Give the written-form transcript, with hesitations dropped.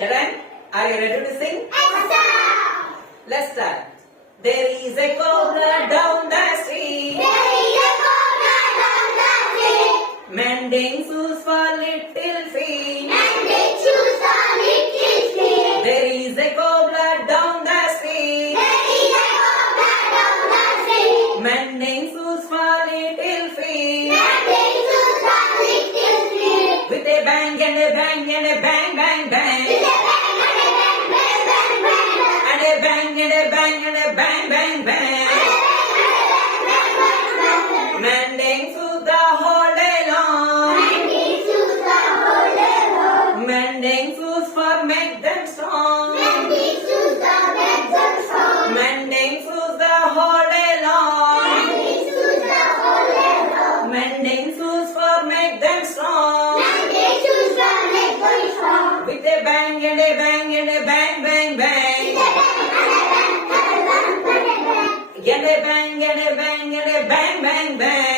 Children, are you ready to sing? Yes, sir. Let's start. There is a cobbler down the street, There is a cobbler down the street, mending shoes for little feet. mending shoes for little feet. There is a cobbler down the street, There is a cobbler down the street, mending shoes for little feet. mending shoes for little feet. With a bang and a bang and a bang bang bang, With a bang and a bang, bang, bang, bang, bang. and a bang and a bang and a bang bang bang. Mending shoes the whole day long, Mending shoes the whole day long. mending shoes for make them strong. Mending shoes the make them strong. Mending shoes the whole day long, Mending shoes the whole day long. mending shoes for make them strong. Mending shoes the make them strong. With a bang and a bang and a bang bang bang, and a bang and a bang and a bang bang bang.